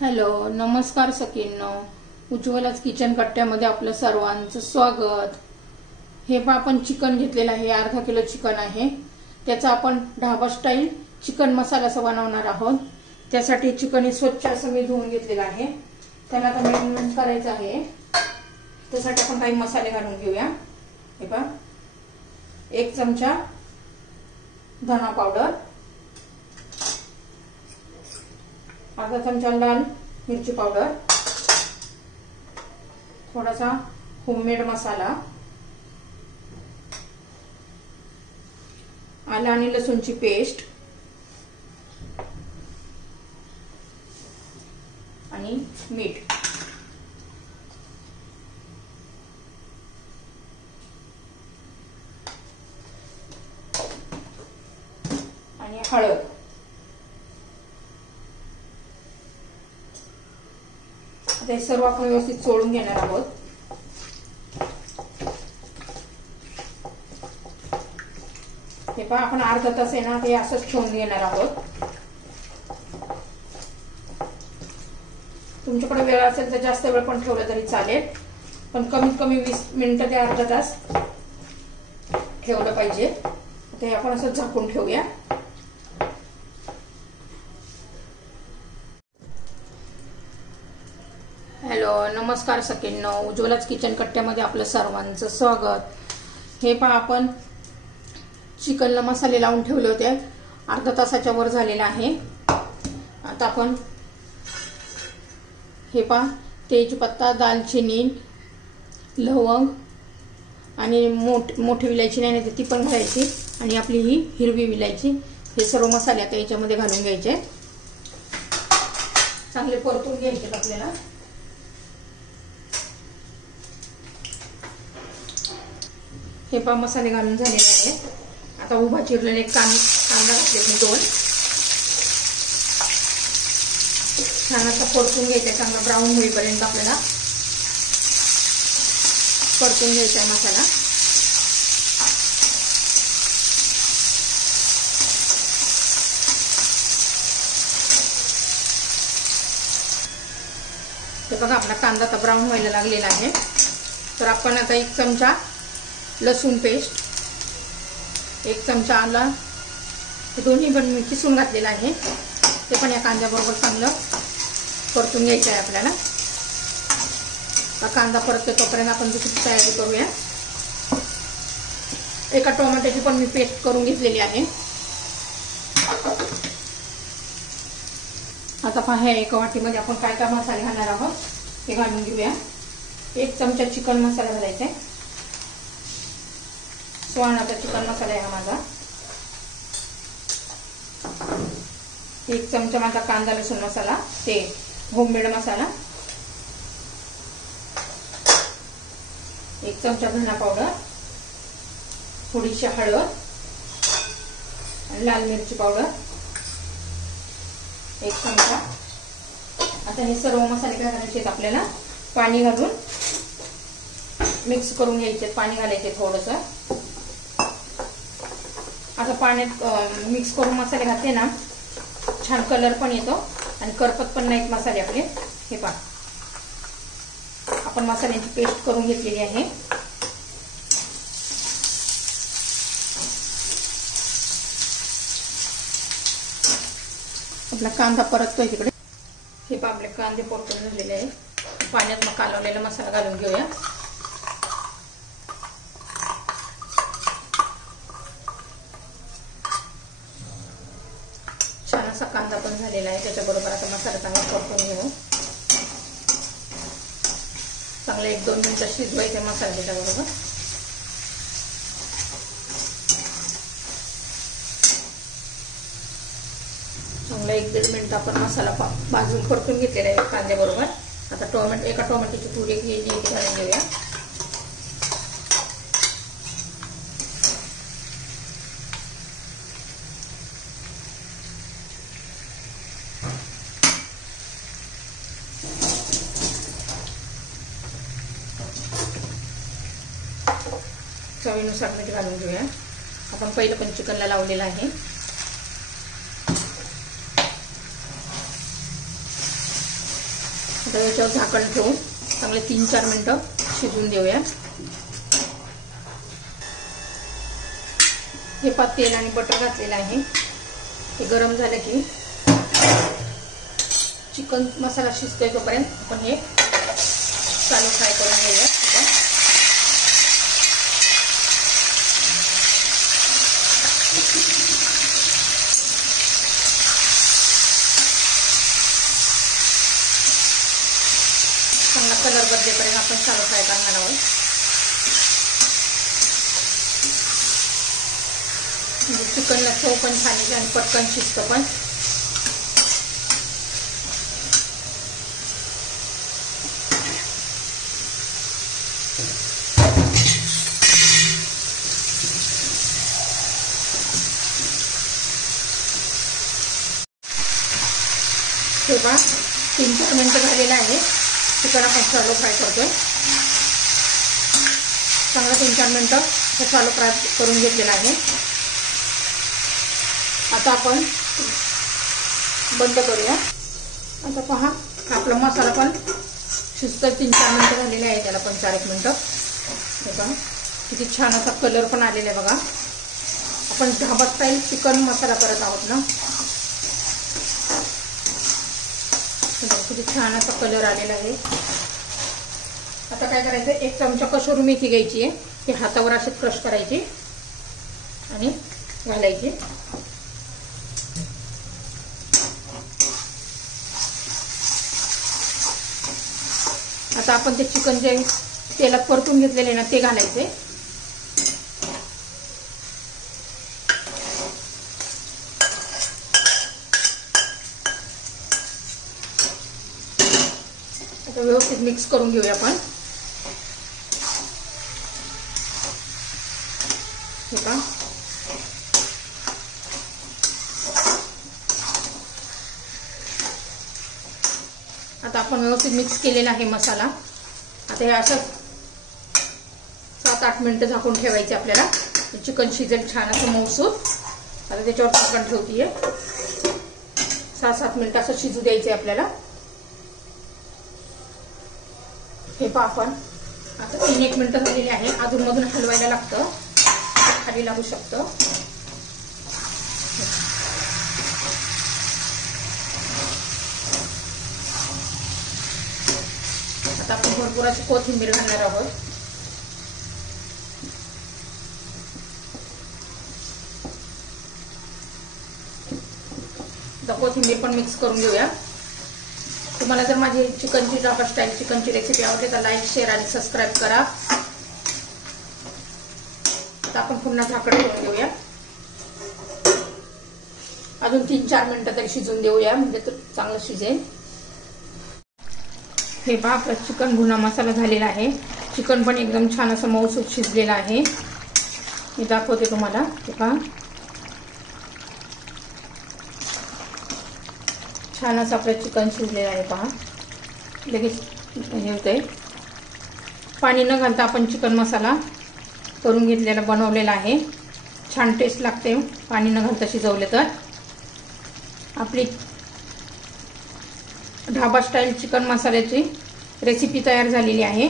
Hello, नमस्कार सखींनो. उज्ज्वलाच kitchen कट्ट्यामध्ये आपलं सर्वांचं स्वागत. हे पहा, आपण चिकन घेतलेलं आहे. अर्धा किलो चिकन आहे. त्याचा आपण ढाबा स्टाईल चिकन मसाला असा बनवणार आहोत. त्यासाठी चिकन हे स्वच्छ असं मी धुवून घेतलेलं आहे. त्याला आता मॅरिनेट करायचं आहे. त्यासाठी आपण काही मसाले घालून घेऊया. हे पहा, 1 चमचा धना पावडर, अर्धा चमचा लाल मिरची पावडर, थोडासा होममेड मसाला, आलं आणि लसूणची पेस्ट आणि मीठ. आणि हळद. हे सर्व आपण व्यवस्थित चोळून घेणार आहोत. हे पहा, आपण अर्धा तास आहे ना ते असंच ठेवून घेणार आहोत. तुमच्याकडे वेळ असेल तर जास्त वेळ पण ठेवलं तरी चालेल, पण कमीत कमी 20 मिनिटं ते अर्धा तास ठेवलं पाहिजे. ते आपण असं झाकून ठेवूया. हॅलो, नमस्कार सखींनो. उज्ज्वलाच किचन कट्ट्यामध्ये आपलं सर्वांचं स्वागत. हे पहा, आपण चिकनला मसाले लावून ठेवले होते. अर्धा तासाच्या वर झालेला आहे. आता आपण हे पहा, तेजपत्ता, दालचिनी, लवंग आणि मोठी विलायची नाही तर ती पण घालायची, आणि आपली ही हिरवी विलायची. हे सर्व मसाले आता याच्यामध्ये घालून घ्यायचे. चांगले परतून घ्यायचे आपल्याला. हे पहा, मसाले घालून झालेले आहेत. आता उभा चिरलेले कांदा घातले मी 2. छान असा परतून घ्यायचा. चांगला ब्राऊन होईपर्यंत आपल्याला परतून घ्यायचा आहे मसाला. तर बघा, आपला कांदा आता ब्राऊन व्हायला लागलेला आहे. तर आपण आता 1 चमचा लसूण पेस्ट, 1 चमचा आला, हे दोन्ही पण मी किसून घातलेलं आहे. ते पण या कांद्याबरोबर चांगलं परतून घ्यायचं आहे आपल्याला. कांदा परततो तोपर्यंत आपण दुसरी तयारी करूया. एका टोमॅटोची पण मी पेस्ट करून घेतलेली आहे. आता पहा, ह्या एका वाटीमध्ये आपण काय काय मसाले घालणार आहोत ते घालून घेऊया. 1 चमचा चिकन मसाला घालायचा आहे. स्वानाचा चिकन मसाला आहे हा माझा. 1 चमचा माझा कांदा लसूण मसाला, ते होममेड मसाला. 1 चमचा धना पावडर, थोडीशी हळद आणि लाल मिरची पावडर 1 चमचा. आता हे सर्व मसाले काय करायचे आहेत आपल्याला, पाणी घालून मिक्स करून घ्यायचे. पाणी घालायचे थोडंसं. आता पाण्यात मिक्स करून मसाले घातले ना, छान कलर पण येतो आणि करपत पण नाहीत मसाले आपले. हे पहा, आपण मसाल्यांची पेस्ट करून घेतलेली आहे. आपला कांदा परततोय तिकडे. हे पहा, आपले कांदे परतून झालेले आहे. पाण्यात मग कालवलेला मसाला घालून घेऊया. छान असा कांदा पण झालेला आहे. त्याच्याबरोबर आता मसाला चांगला परतून घेऊ. चांगला 1-2 मिनिटं शिजवायचे मसाला त्याच्याबरोबर. चांगला 1-1.5 मिनिट आपण मसाला भाजून परतून घेतलेला आहे कांद्याबरोबर. आता एका टोमॅटोची प्युरी केली घालून घेऊया. चवीनुसार मीठ घालून घेऊया. आपण पहिलं पण चिकनला लावलेलं आहे. आता याच्यावर झाकण ठेवून चांगले 3-4 मिनिटं शिजवून देऊया। हे पा तेल आणि बटर घातलेलं आहे, हे गरम झालं की चिकन मसाला शिजतोय तोपर्यंत आपण हे चालू फ्राय करून घेऊया। चांगला कलर बदलेपर्यंत आपण चालू फ्राय करणार आहोत। म्हणजे चिकनला चव पण छान येते आणि पटकन शिजतं पण। हे बघा 3-4 मिनिटं झालेलं आहे, चिकन आपण चालू फ्राय करतोय। चांगला 3-4 मिनिटं हे चालू फ्राय करून घेतलेलं आहे। आता आपण बंद करूया। आता पहा आपला मसाला पण शिजतोय, 3-4 मिनिटं झालेले आहे त्याला पण 4-1 मिनिटं। हे बघा किती छान असा कलर पण आलेला आहे बघा। आपण ढाबा स्टाईल चिकन मसाला करत आहोत ना, किती छान असा कलर आलेला आहे। आता काय करायचं, 1 चमचा कसुरी मेथी घ्यायची आहे, ती हातावर अशी क्रश करायची आणि घालायची। आता आपण ते चिकन जे तेलात परतून घेतलेले ना ते घालायचे। आता व्यवस्थित मिक्स करून घेऊया आपण। हे पहा आता आपण व्यवस्थित मिक्स केलेला आहे मसाला। आता हे असं 7-8 मिनिटं झाकून ठेवायचे आपल्याला, चिकन शिजेल छान असं मऊसूत। आता त्याच्यावर झाकण ठेवतीये, 6-7 मिनिटं असं शिजू द्यायचे आपल्याला। हे पहा आपण आता 3-1 मिनिटं झालेली आहे, अजून मधून हलवायला लागतं, खाली लागू शकतं। आता आपण भरपूर अशी कोथिंबीर घालणार आहोत। आता कोथिंबीर पण मिक्स करून घेऊया। तुम्हाला जर माझी चिकनची ढाबा स्टाईल चिकनची रेसिपी आवडली तर लाईक, शेअर आणि सबस्क्राईब करा। आता आपण पुन्हा झाकण ठेवून देऊया, अजून 3-4 मिनिटं तरी शिजून देऊया, म्हणजे तो चांगलं शिजेल। हे पहा आपला चिकन भुना मसाला झालेला आहे, चिकन पण एकदम छान असं मऊसूत शिजलेलं आहे। मी दाखवते तुम्हाला, हे पहा छान असं आपलं चिकन शिजलेलं आहे। पहा लगेच हे होतंय, पाणी न घालता आपण चिकन मसाला करून घेतलेला बनवलेला आहे, छान टेस्ट लागते पाणी न घालता शिजवले तर। आपली ढाबा स्टाईल चिकन मसाल्याची रेसिपी तयार झालेली आहे।